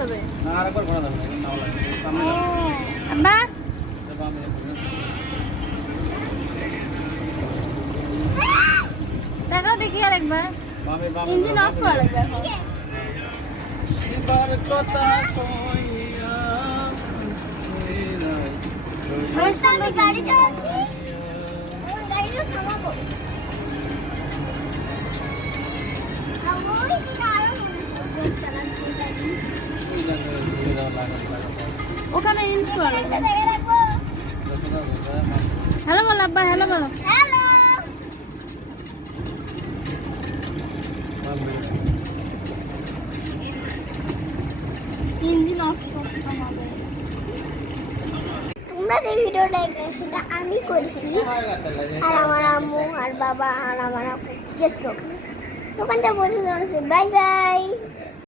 যাবে না আরেকবার ঘোরা যাবে না নাও লাগবে সামনে আব্বা দেখাও দেখি আর একবার ইঞ্জিন অফ করা লাগবে শিবার কথা কইয়া আমি গাড়ি চালাচ্ছি ওই গাড়িটা থামাবো ওখানে ইঞ্জ করা লাগবে হ্যালো বলো আব্বা হ্যালো বলো হ্যালো ইঞ্জিন অফ করতে হবে তোমরা যে ভিডিওটা দেখলে সেটা আমি করেছি আর আমার আম্মু আর বাবা আর আমার আপু গেস্ট লোক দোকানটা বসে বাই বাই